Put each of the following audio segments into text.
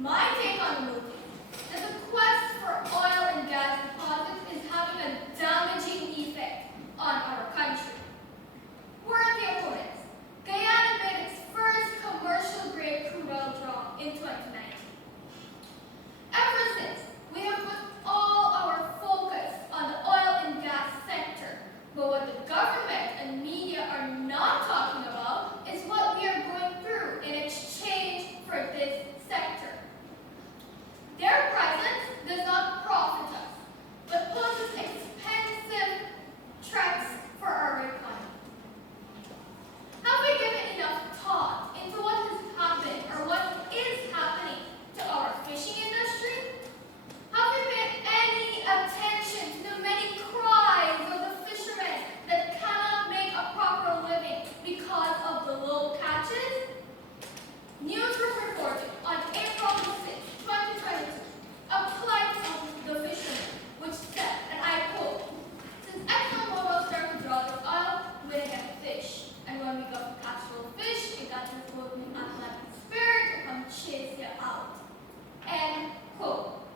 My take on the movie is the quest for oil and gas deposits is having a damaging effect on our country. Worthy opponents, Guyana made its first commercial-grade crude oil draw in 2019. Ever since, we have put all our focus on the oil and gas sector, but what the government and media are not talking about is what we are going through in exchange for this sector. Their presence does not profit us, but poses expensive threats for our economy. Have we given enough thought into what has happened or what is happening to our fishing industry? Have we paid any attention to the many cries of the fishermen that cannot make a proper living because of the low catches? News group reported on April 6, 2022, a plight of the fishermen, which said, and I quote, "Since ExxonMobil started to draw this oil, we didn't get fish. And when we got to catch real fish, it got this golden athletic spirit to come chase you out." End quote.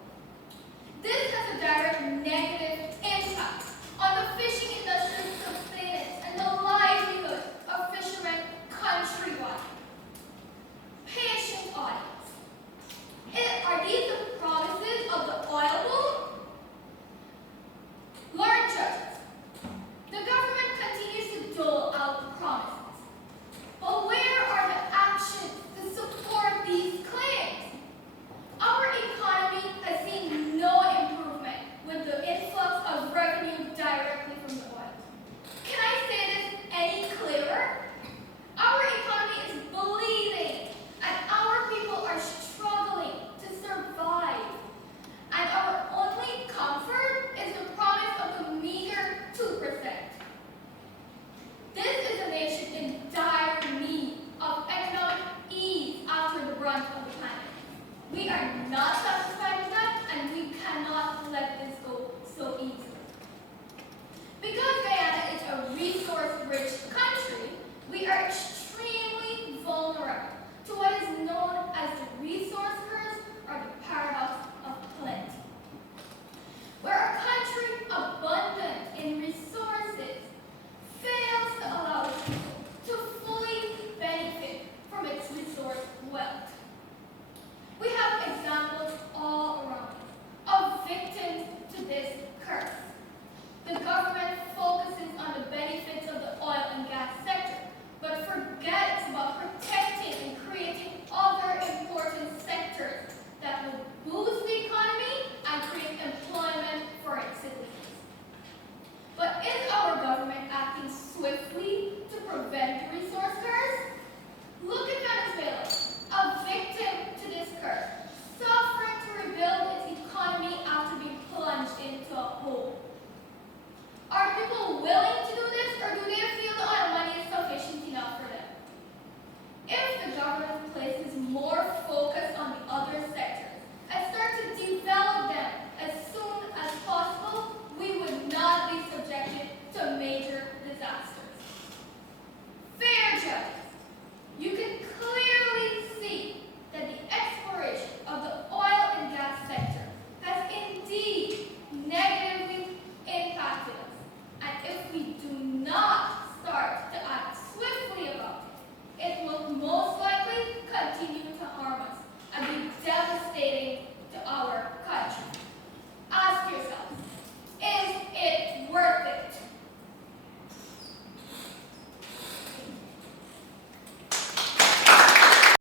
This has a direct negative impact on the fishing industry's sustenance and the livelihood of fishermen countrywide. Patient audience. Are these the promises of the oil boom? Learned judges. The government continues to dole out promises. But where are the actions to support these claims? Our economy has seen no improvement with the influx of revenue directly from the oil. Can I say this any clearer? Our economy is bleeding, and our people are struggling to survive. And our only comfort is the promise of the meager 2%. This is a nation in dire need of economic ease after the brunt of the pandemic. We are not satisfied with that, and we cannot let this go so easily. Because Guyana is a resource-rich country, we are extremely vulnerable to what is known as the resource curse or the paradox of plenty, where a country abundant in resources fails to allow its people to fully benefit from its resource wealth. We have examples all around us of victims to this curse. The government focuses on the benefits of the oil and gas sector, but forgets about protecting and creating other important sectors that will boost the economy and create employment for its citizens. But is our government acting swiftly to prevent the resource curse? Look at Venezuela, a victim to this curse, suffering to rebuild its economy after being plunged into a hole. Are people willing to do this, or do they feel the oil money is sufficient enough for them? If the government places more focus on the other sectors and starts to develop them as soon as possible, we would not be subjected to major disasters. Fair judges, you can clearly see that the exploration of the oil and gas sector has indeed negatively impacted us. And if we do not start to act swiftly about it, it will most likely continue to harm us and be devastating to our country. Ask yourself, is it worth it?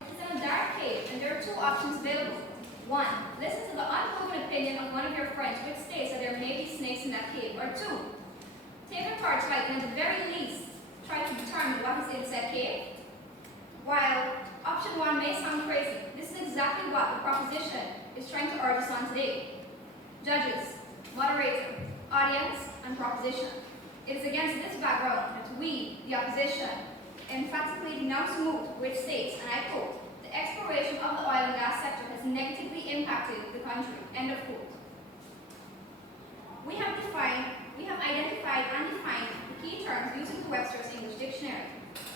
It's in a dark cave, and there are two options available. One, listen to the unproven opinion of one of your friends which states that there may be snakes in that cave. Or two, take a torchlight and at the very least, try to determine what is in said cave. While option one may sound crazy, this is exactly what the proposition is trying to urge us on today. Judges, moderator, audience, and proposition. It is against this background that we, the opposition, emphatically denounce the move which states, and I quote, "The exploration of the oil and gas sector has negatively impacted the country." End of quote. We have identified and defined the key terms used in the Webster's English Dictionary.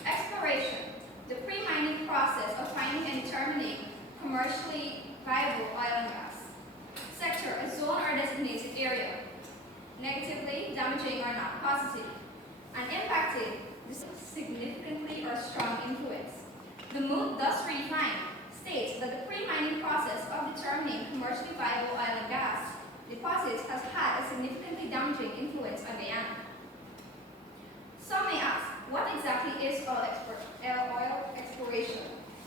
Exploration, the pre-mining process of finding and determining commercially viable oil and gas sector, a zone or designated area, negatively damaging or not positive, and impacted significantly or strong influence. The MOOC thus redefined states that the pre-mining process of determining commercially viable oil and gas deposits has had a significantly damaging influence on Guyana. Some may ask, what exactly is oil exploration?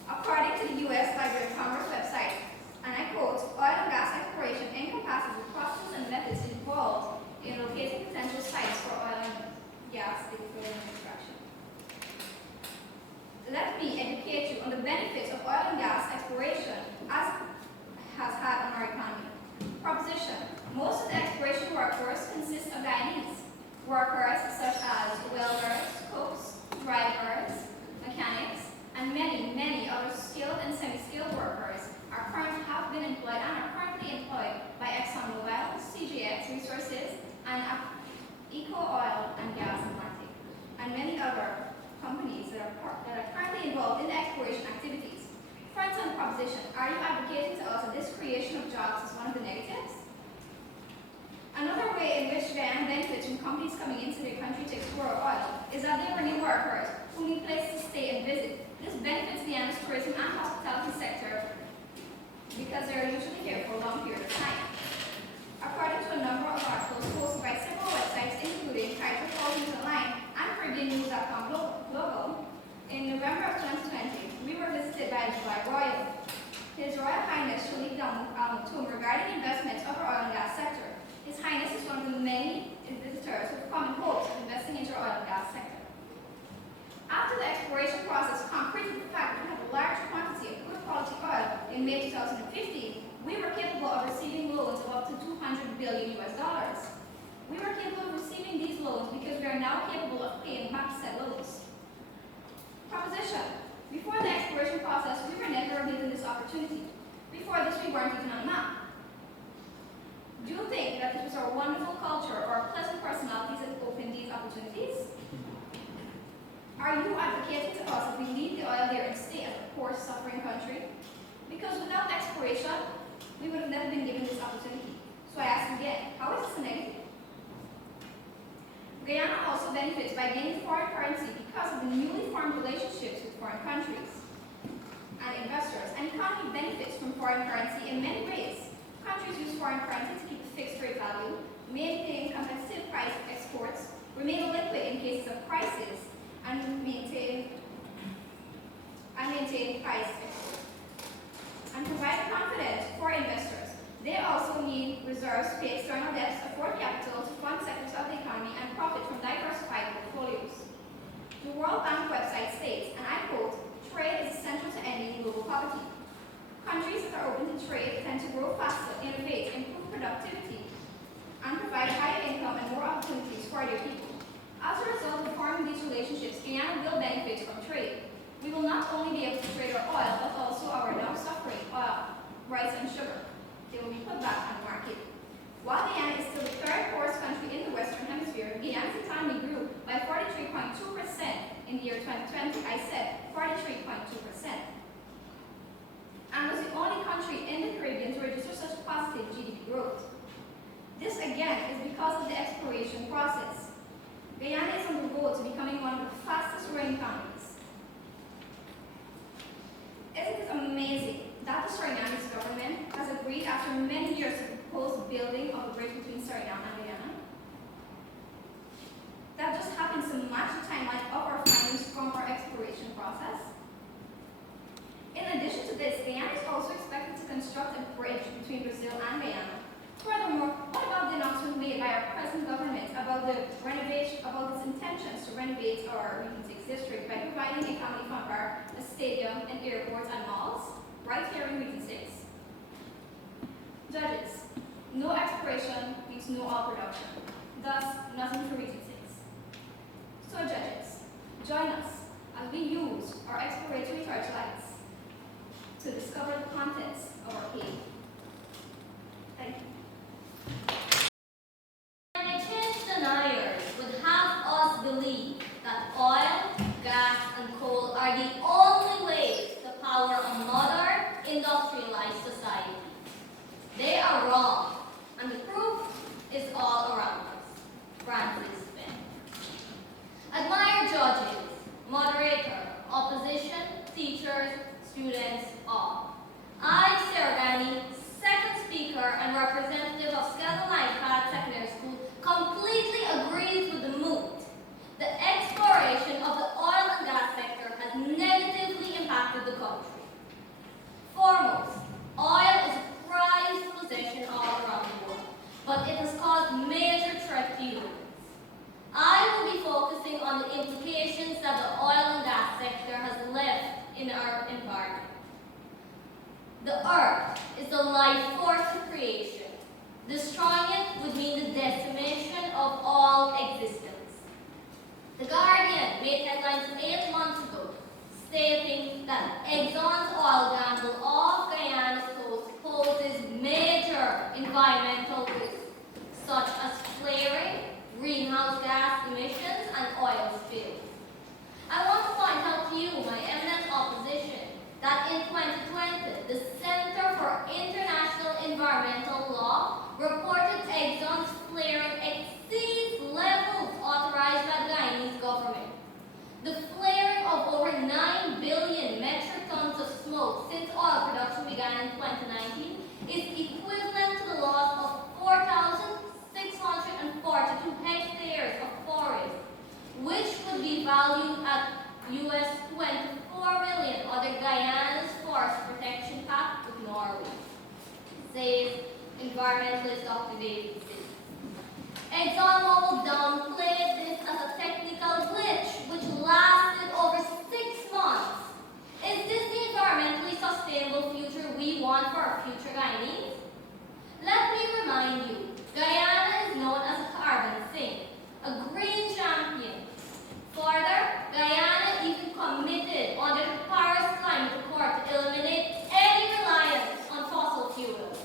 According to the U.S. Library of Commerce website, and I quote, oil and gas exploration encompasses the processes and methods involved in locating potential sites for oil and gas extraction. Let me educate you on the benefits of oil and gas exploration as has had on our economy. Proposition. Most of the exploration workforce consists of Guyanese. Workers such as welders, cooks, drivers, mechanics, and many other skilled and semi-skilled workers have been employed and are currently employed by ExxonMobil, CGX Resources, and Eco Oil and Gas Atlantic, and many other companies that are currently involved in the exploration activities. Friends on the proposition, are you advocating to us that this creation of jobs is one of the negatives? Another way in which Guyana benefits from companies coming into their country to explore oil is that they bring in workers who need places to stay and visit. This benefits Guyana's tourism and hospitality sector because they are usually here for a long period of time. According to a number of articles posted by several websites including Hydrocarbons Online and CaribbeanNews.com Global, in November of 2020, we were visited by Dubai Royal. His Royal Highness Shalik Al Maktoum regarding investments of our oil and gas sector. His Highness is one of the many visitors with common hopes of investing into our oil and gas sector. After the exploration process concreted the fact that we have a large quantity of good quality oil in May 2015, we were capable of receiving loans of up to $200 billion US. We were capable of receiving these loans because we are now capable of paying back said loans. Proposition. Before the exploration process, we were never given this opportunity. Before this, we weren't even on map. Do you think that it was our wonderful culture or our pleasant personalities that opened these opportunities? Are you advocating to us that we leave the oil there and stay as a poor, suffering country? Because without exploration, we would have never been given this opportunity. So I ask again, how is this a negative? Guyana also benefits by gaining foreign currency because of the newly formed relationships with foreign countries and investors. An economy benefits from foreign currency in many ways. Countries use foreign currency to keep a fixed rate value, maintain competitive price exports, remain liquid in cases of crisis, and maintain price exports, and provide confidence for investors. They also need reserves to pay external debts, afford capital to fund sectors of the economy, and profit from diversified portfolios. The World Bank website states, and I quote, trade is essential to ending global poverty. Countries that are open to trade tend to grow faster, innovate, improve productivity, and provide higher income and more opportunities for their people. As a result of forming these relationships, Guyana will benefit from trade. We will not only be able to trade our oil, but also our now suffering oil, rice, and sugar. They will be put back on the market. While Guyana is still the third poorest country in the Western Hemisphere, Guyana's economy grew by 43.2% in the year 2020. I said 43.2%. And was the only country in the Caribbean to register such positive GDP growth. This again is because of the exploration process. Guyana is on the road to becoming one of the fastest growing economies. Isn't it amazing that the Surinamese government has agreed after many years to propose building of a bridge between Suriname and Guyana? That just happens to match the timeline of our findings from our exploration process. In addition to this, Guyana is also expected to construct a bridge between Brazil and Guyana. Furthermore, what about the announcement made by our present government about its intentions to renovate our Region 6 district by providing a family fun bar, a stadium, and airports and malls, right here in Region 6? Judges, no exploration means no oil production, thus nothing for Region 6. So judges, join us as we use our exploratory torchlights to discover the contents of our cave. Thank you. Deniers would have us believe that oil, gas, and coal are the only ways to power a modern industrial industrialized society. They are wrong, and the proof is all around us. Francis Finn. Admire judges, moderator, opposition, teachers, students, all. I, Sergani, second speaker and representative of Skeleton Pat Secondary School, completely agrees with the mood. The exploration of the oil and gas sector has negatively impacted the country. Foremost, oil is a prized possession all around the world, but it has caused major threat to humans. I will be focusing on the implications that the oil and gas sector has left in our environment. The earth is the life force of creation. Destroying it would mean the decimation of all existence. The Guardian made headlines 8 months ago, stating that Exxon's oil gamble off Guyana's coast poses major environmental risks, such as flaring, greenhouse gas emissions, and oil spills. I want to point out to you, my eminent opposition, that in 2020, the Center for International Environmental Law reported Exxon's flaring exceeds levels authorized by the Guyanese government. The flaring of over 9 billion metric tons of smoke since oil production began in 2019 is equivalent to the loss of 4,642 hectares of forest, which could be valued at US 24 million under Guyana's Forest Protection Pact with Norway, says environmentalist Dr. David. ExxonMobil downplayed this as a technical glitch which lasted over 6 months. Is this the environmentally sustainable future we want for our future Guyanese? Let me remind you, Guyana is known as a carbon sink, a green champion. Further, Guyana even committed under the Paris Climate Accord to eliminate any reliance on fossil fuels.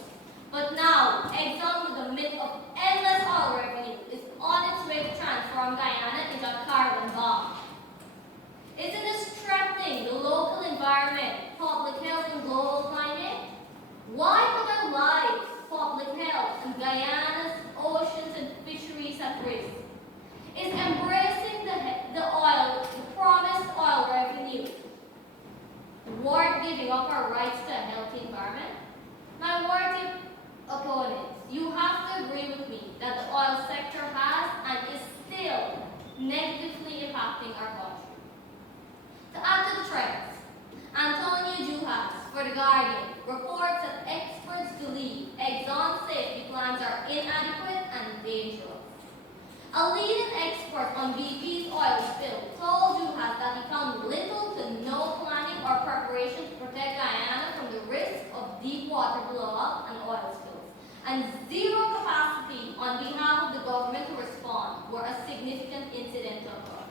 But now, Exxon, with a myth of endless oil revenue, is on its way to transform Guyana into a carbon bomb. Isn't this threatening the local environment, public health, and global climate? Why put our lives, public health, and Guyana's oceans and fisheries at risk? Is embracing the promised oil revenue worth giving up our rights to a healthy environment? My worthy opponents, you have to agree with me that the oil sector has and is still negatively impacting our country. To add to the trends, Antonio Juhas for The Guardian reports that experts believe Exxon's safety plans are inadequate and dangerous. A leading expert on BP's oil spill told Juhas that he found little to no planning or preparation to protect Guyana from the risk of deep water blowout and oil spills, and zero capacity on behalf of the government to respond were a significant incident occurred.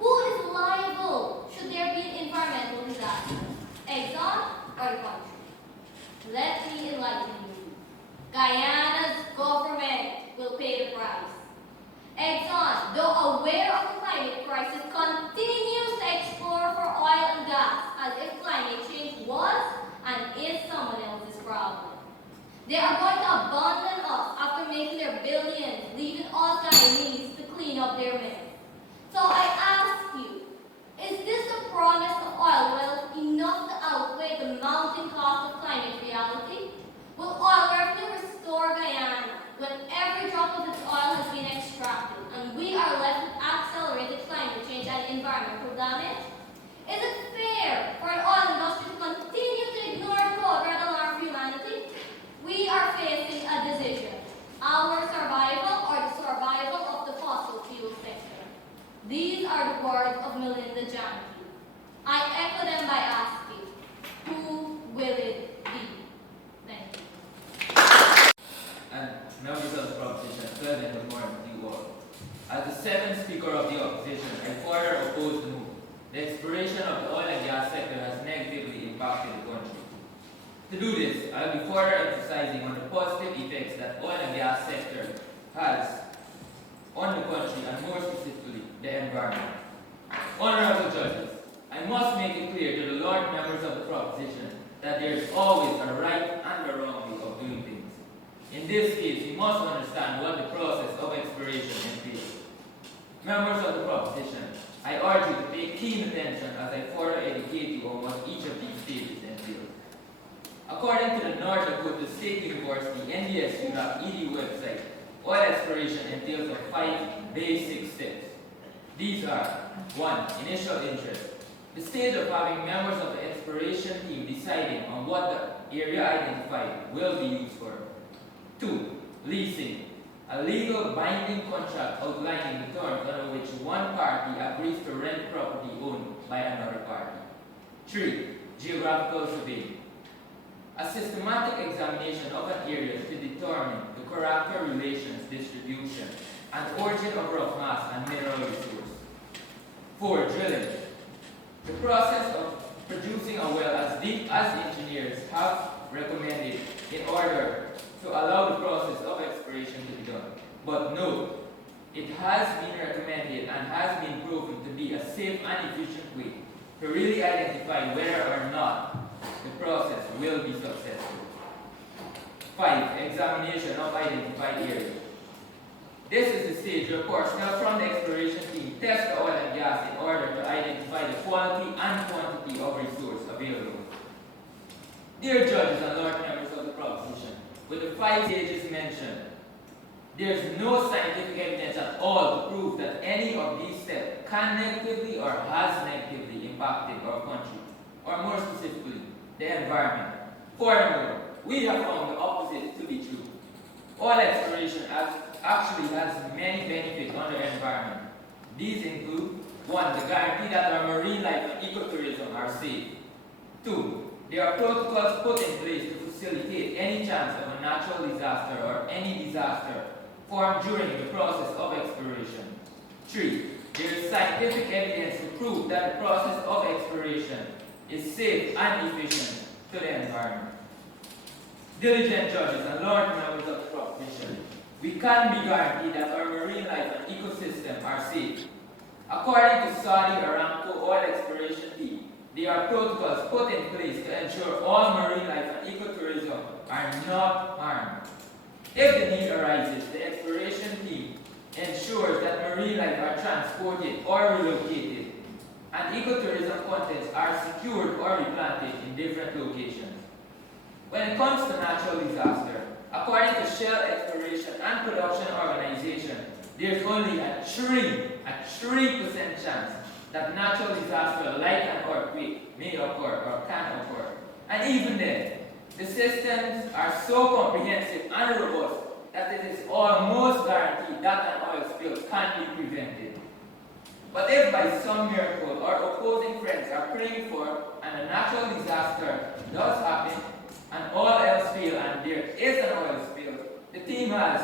Who is liable should there be an environmental disaster? Exxon or the country? Let me enlighten you. Guyana's government will pay the price. Exxon, though aware of the climate crisis, continues to explore for oil and gas as if climate change was and is someone else's problem. They are going to abandon us after making their billions, leaving us Guyanese to clean up their mess. So I ask you, is this the promise of oil wealth enough to outweigh the mounting cost of climate reality? Will oil revenue restore Guyana when every drop of its oil has been extracted and we are left with accelerated climate change and environmental damage? Is it fair for an oil industry to continue to ignore the code red alarm for humanity? We are facing a decision, our survival or the survival of the fossil fuel sector. These are the words of Melinda Janke. I echo them by asking, who will it be? Thank you. And members of the proposition, President of Morning to you all. As the seventh speaker of the opposition, I further oppose the move. The exploration of the oil and gas sector has negatively impacted the country. To do this, I will be further emphasizing on the positive effects that oil and gas sector has on the country and more specifically, the environment. Honorable judges, I must make it clear to the Lord members of the proposition that there is always a right and a wrong way of doing things. In this case, we must understand what the process of exploration entails. Members of the proposition, I urge you to pay keen attention as I further educate you on what each of these stages entails. According to the North Dakota State University NDSU.edu website, oil exploration entails of 5 basic steps. These are: 1. Initial interest. The stage of having members of the exploration team deciding on what the area identified will be used for. 2. Leasing. A legal binding contract outlining the terms under which one party agrees to rent property owned by another party. 3. Geographical survey. A systematic examination of an area to determine the character, relations, distribution, and origin of rock mass and mineral resource. 4. Drilling. The process of producing a well as deep as engineers have recommended in order to allow the process of exploration to be done. But note, it has been recommended and has been proven to be a safe and efficient way to really identify whether or not the process will be successful. 5. Examination of identified areas. This is the stage where personnel from the exploration team test the oil and gas in order to identify the quality and quantity of resource available. Dear judges and Lord members of the proposition, with the 5 stages mentioned, there is no scientific evidence at all to prove that any of these steps can negatively or has negatively impacted our country, or more specifically, the environment. Furthermore, we have found the opposite to be true. Oil exploration actually has many benefits on the environment. These include: 1. The guarantee that our marine life and ecotourism are safe. 2. There are protocols put in place to facilitate any chance of a natural disaster or any disaster formed during the process of exploration. 3. There is scientific evidence to prove that the process of exploration is safe and efficient to the environment. Diligent judges and Lord members of the proposition, we can be guaranteed that our marine life and ecosystem are safe. According to Saudi Aramco Oil Exploration Team, there are protocols put in place to ensure all marine life and ecotourism are not harmed. If the need arises, the exploration team ensures that marine life are transported or relocated, and ecotourism contents are secured or replanted in different locations. When it comes to natural disaster, according to Shell Exploration and Production Organization, there's only a 3% chance that natural disaster like an earthquake may occur or can occur. And even then, the systems are so comprehensive and robust that it is almost guaranteed that an oil spill can be prevented. But if by some miracle our opposing friends are praying for and a natural disaster does happen and all else fail and there is an oil spill, the team has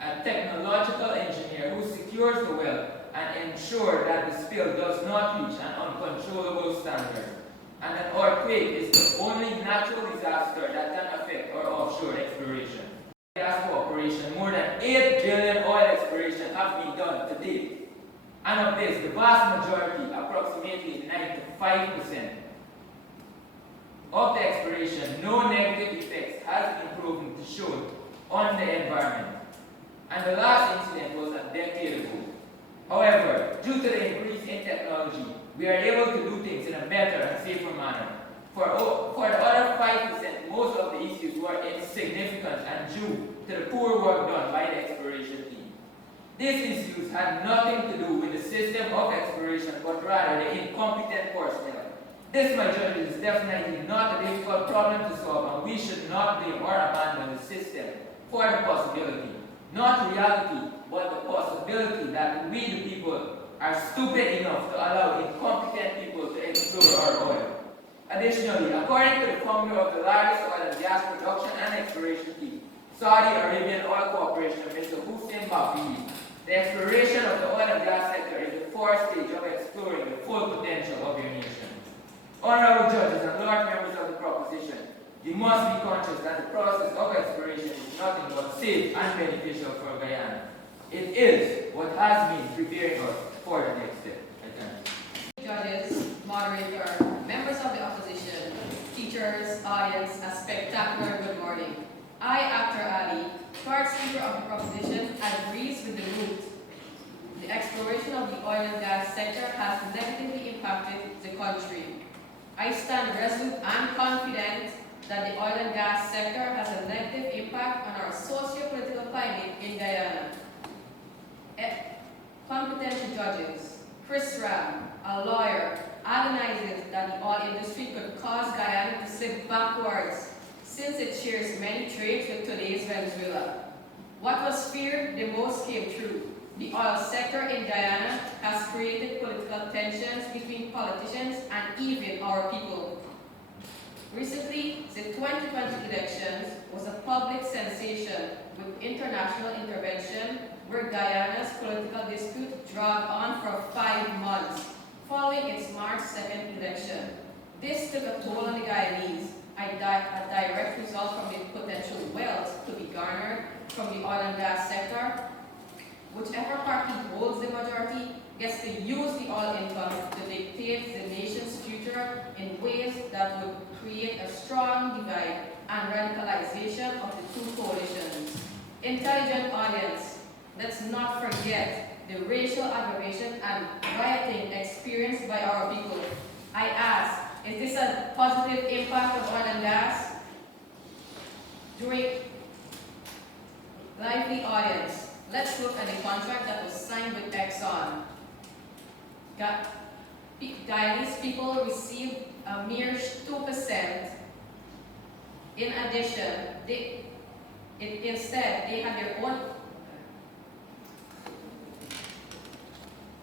a technological engineer who secures the well and ensures that the spill does not reach an uncontrollable standard. And an earthquake is the only natural disaster that can affect our offshore exploration. Gas cooperation, more than 8 billion oil exploration have been done to date. And of this, the vast majority, approximately 95% of the exploration, no negative effects has been proven to show on the environment. And the last incident was a decade ago. However, due to the increase in technology, we are able to do things in a better and safer manner. For the other 5%, most of the issues were insignificant and due to the poor work done by the exploration team. These issues had nothing to do with the system of exploration, but rather the incompetent personnel. This, my judges, is definitely not a difficult problem to solve, and we should not blame or abandon the system for the possibility, not reality, but the possibility that we, the people, are stupid enough to allow incompetent people to explore our oil. Additionally, according to the founder of the largest oil and gas production and exploration team, Saudi Arabian Oil Corporation, Mr. Hussein Bafili, the exploration of the oil and gas sector is the fourth stage of exploring the full potential of your nation. Honorable judges and Lord members of the proposition, you must be conscious that the process of exploration is nothing but safe and beneficial for Guyana. It is what has been preparing us for the next step. I thank you. Judges, moderator, members of the opposition, audience a spectacular good morning. I, Actor Ali, third speaker of the proposition, agrees with the root. The exploration of the oil and gas sector has negatively impacted the country. I stand resolute and confident that the oil and gas sector has a negative impact on our socio-political climate in Guyana. Competent judges, Chris Ram, a lawyer, agonizes that the oil industry could cause Guyana to slip backwards since it shares many traits with today's Venezuela. What was feared the most came true. The oil sector in Guyana has created political tensions between politicians and even our people. Recently, the 2020 elections was a public sensation with international intervention where Guyana's political dispute dragged on for 5 months following its March 2nd election. This took a toll on the Guyanese, a direct result from the potential wealth to be garnered from the oil and gas sector. Whichever party holds the majority gets to use the oil income to dictate the nation's future in ways that would create a strong divide and radicalization of the two coalitions. Intelligent audience, let's not forget the racial aggravation and rioting experienced by our people. I ask, is this a positive impact of oil and gas? During lively audience, let's look at the contract that was signed with Exxon. Guyanese people received a mere 2%. In addition, instead, they had their own.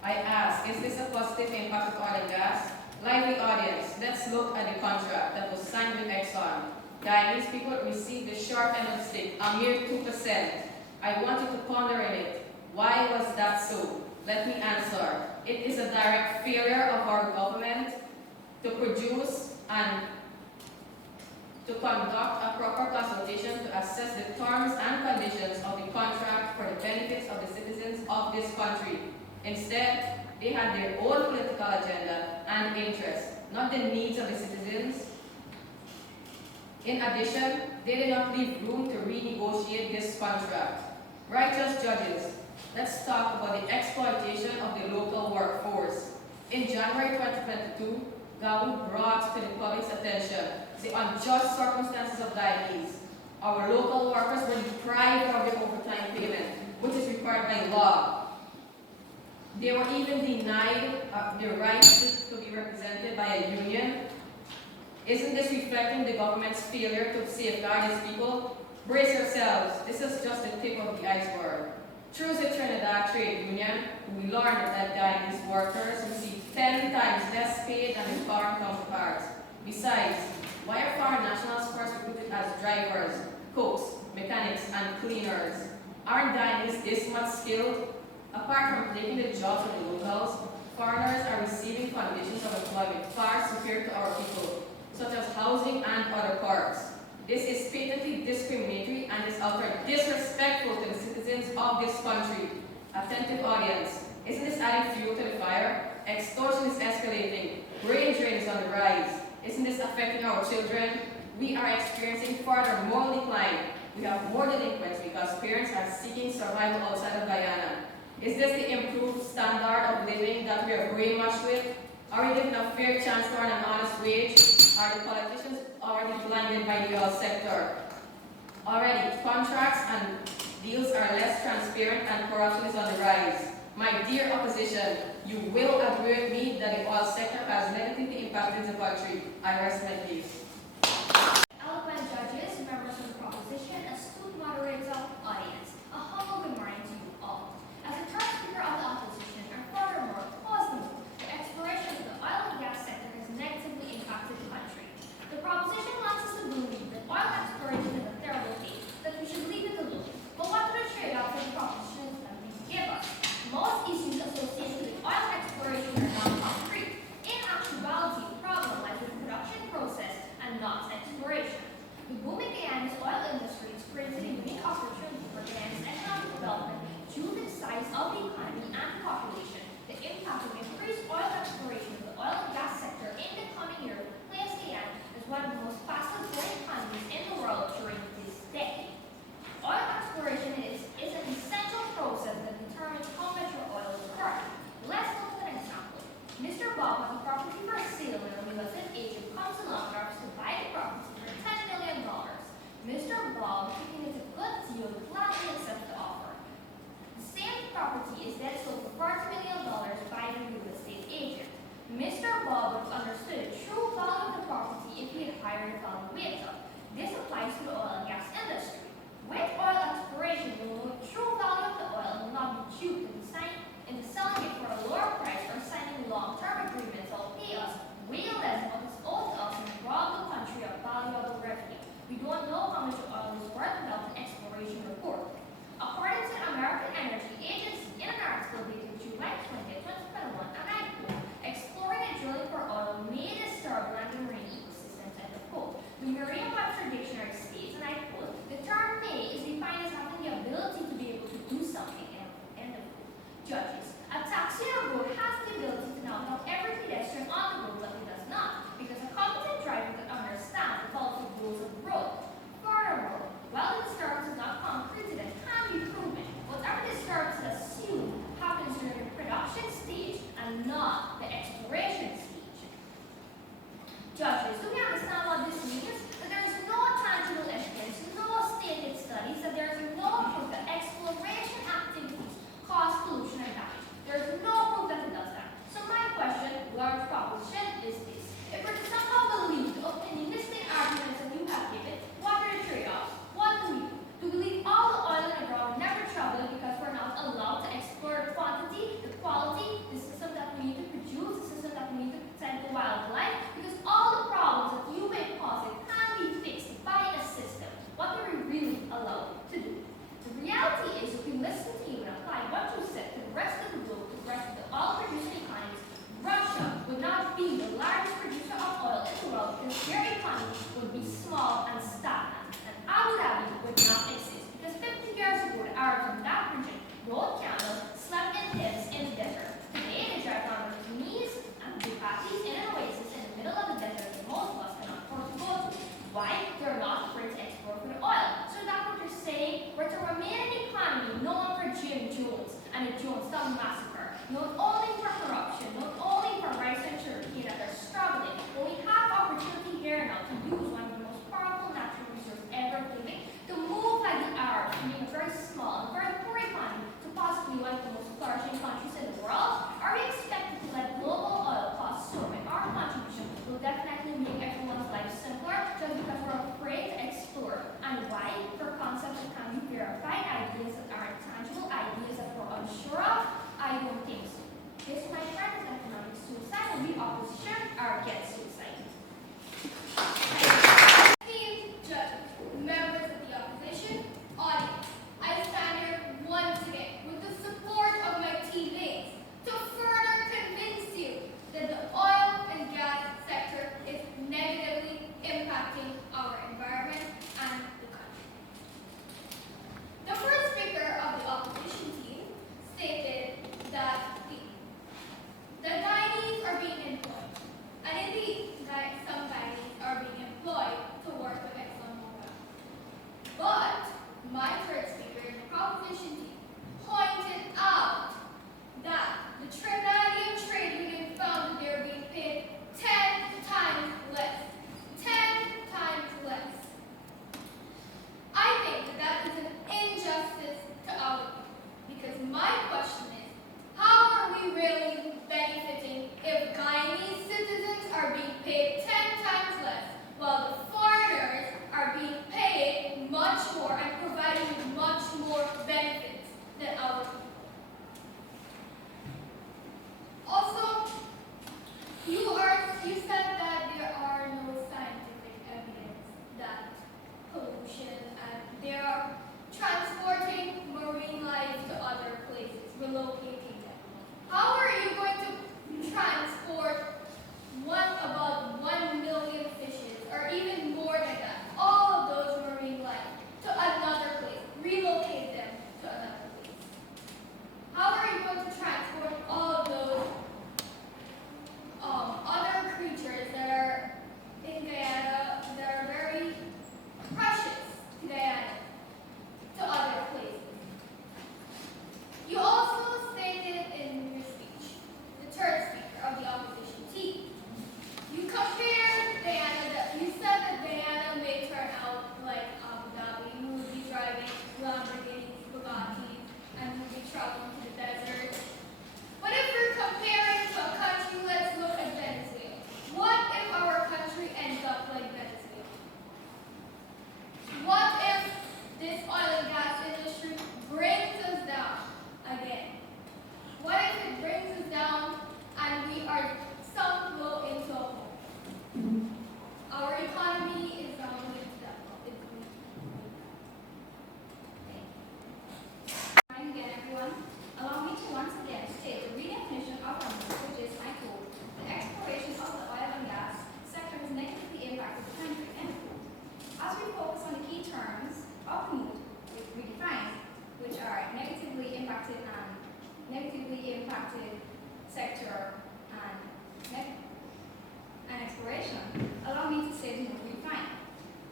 I ask, is this a positive impact of oil and gas? Lively audience, let's look at the contract that was signed with Exxon. Guyanese people received the short end of the stick, a mere 2%. I want you to ponder in it. Why was that so? Let me answer. It is a direct failure of our government to produce and to conduct a proper consultation to assess the terms and conditions of the contract for the benefits of the citizens of this country. Instead, they had their own political agenda and interests, not the needs of the citizens. In addition, they did not leave room to renegotiate this contract. Righteous judges, let's talk about the exploitation of the local workforce. In January 2022, GAU brought to the public's attention the unjust circumstances of Guyanese. Our local workers were deprived of their overtime payment, which is required by law. They were even denied the right to be represented by a union. Isn't this reflecting the government's failure to safeguard its people? Brace yourselves, this is just the tip of the iceberg. Through the Trinidad Trade Union, we learned that Guyanese workers receive 10 times less pay than their foreign counterparts. Besides, why are foreign nationals first recruited as drivers, cooks, mechanics, and cleaners? Aren't Guyanese this much skilled? Apart from taking the jobs of the locals, foreigners are receiving conditions of employment far superior to our people, such as housing and other perks. This is patently discriminatory and is outright disrespectful to the citizens of this country. Attentive audience, isn't this adding fuel to the fire? Extortion is escalating. Brain drain is on the rise. Isn't this affecting our children? We are experiencing further moral decline. We have more delinquents because parents are seeking survival outside of Guyana. Is this the improved standard of living that we are brainwashed with? Are we given a fair chance to earn an honest wage? Are the politicians already blinded by the oil sector? Already, contracts and deals are less transparent and corruption is on the rise. My dear opposition, you will agree with me that the oil sector has negatively impacted the country. I rest my case. Eloquent judges, members of the proposition, astute moderator, audience, a humble good morning to you all. As a third speaker of the opposition, and furthermore, cause the move, the exploration of the oil and gas sector has negatively impacted the country. The proposition wants us to believe that oil exploration is a terrible thing, that we should leave it alone. But what do the trade-offs of the propositions that we give us? Most issues associated with oil exploration are non-concrete. In actuality, the problem lies with the production process and not exploration. The booming Guyana's oil industry is creating a unique opportunity for Guyana's economic development due to the size of the economy and the population. The impact of increased oil exploration of the oil and gas sector in the coming years will place Guyana as one of the most fastest growing higher value waiter. This applies to the oil and gas industry. With oil exploration, we will know the true value of the oil will not be duped into selling it for a lower price or signing long-term agreements that will pay us way less than what is owed to us and rob the country of valuable revenue. We don't know how much oil is worth without an exploration report. According to the American Energy Agency, in an article dated July 20, 2021, and I quote, exploring and drilling for oil may disturb land and marine ecosystems, end of quote. The Merriam-Webster Dictionary states, and I quote, the term may is defined as having the ability to be able to do something, end of quote. Judges, a taxi on a road has the ability to now help every pedestrian on the road, but it does not, because a competent driver can understand the faulty rules of the road. Furthermore, while the disturbance is not concreted and can be proven, whatever disturbance is assumed happens during the production stage and not the exploration stage. Judges, do we understand what this means? That there is no tangible evidence, no stated studies, that there is no proof that exploration activities cause pollution and damage. There is no proof that it does that. So my question, large proposition, is this. If we're to somehow believe the opinionistic arguments that you have given, what are the trade-offs? What do we do? Do we leave all the oil in the ground and never trouble it because we're not allowed to explore the quantity, the quality, the system that we need to produce, the system that we need to protect the wildlife? Because all the problems that you may posit can be fixed by a system. What are we really allowed to do? The reality is, if we listen to you and apply what you said to the rest of the globe, to the rest of the oil-producing economies, Russia would not be the largest producer of oil in the world because their economy would be small and stagnant. And Abu Dhabi would not exist because 50 years ago the Arabs in that region rode camels, slept in tents in the desert. Today they drive down Lamborghinis and Bugattis in an oasis in the middle of the desert that most of us cannot afford to go to. Why? They're not afraid to export for the oil. So that's what you're saying? We're to remain an economy known for Jim Jones and the Jonestown Massacre, not only for corruption, not only for rice and sugarcane that are struggling, but we have opportunity here now to use one of the most powerful natural resources ever living to move like the Arabs from being a very small and very poor economy to possibly one of the most flourishing countries in the world. Are we expected to let global oil costs soar when our contribution will definitely make everyone's life simpler just because we're afraid to explore? And why? For concepts that can be verified, ideas that aren't tangible, ideas that we're unsure of? I don't think so. of the mood, which we define, which are negatively impacted sector and exploration, allow me to say the mood we define.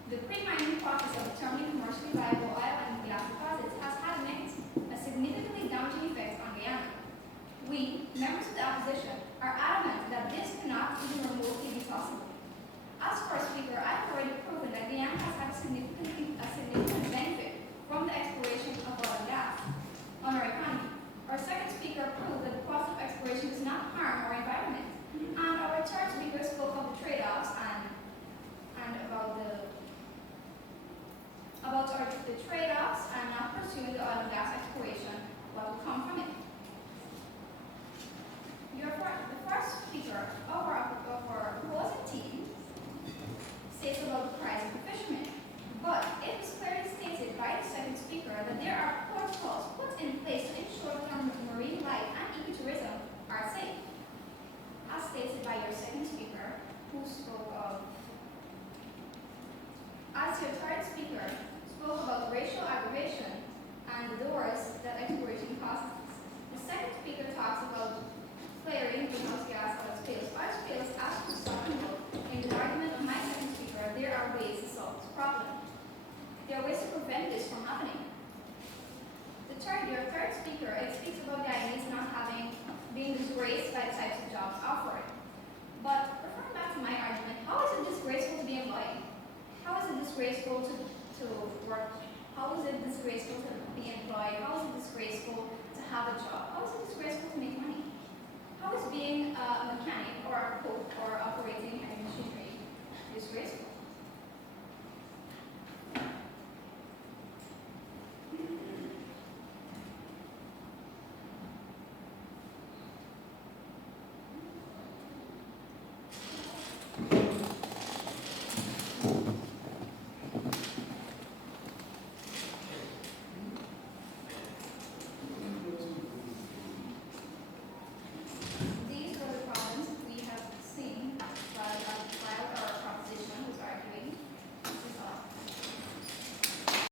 The pre-mining process of determining commercially viable oil and gas deposits has had a significantly damaging effect on Guyana. We, members of the opposition, are adamant that this cannot even remotely be possible. As first speaker, I have already proven that Guyana has had a significant benefit from the exploration of oil and gas on our economy. Our second speaker proved that the process of exploration does not harm our environment. And our third speaker spoke of the trade-offs and about the trade-offs and not pursuing the oil and gas exploration, what will come from it. The first speaker of our opposing team states about the price of the fishermen, but it was clearly stated by the second speaker that there are protocols put in place to ensure that our marine life and ecotourism are safe, as stated by your second speaker, who spoke of, as your third speaker spoke about racial aggravation and the doors that exploration causes. The second speaker talks about flaring greenhouse gas oil spills. Oil spills, as to Stockholm, in the argument of my second speaker, there are ways to solve this problem. There are ways to prevent this from happening. Your third speaker, it speaks about Guyanese not being disgraced by the types of jobs offered. But referring back to my argument, how is it disgraceful to be employed? How is it disgraceful to work? How is it disgraceful to be employed? How is it disgraceful to have a job? How is it disgraceful to make money? How is being a mechanic or a cook or operating heavy machinery disgraceful?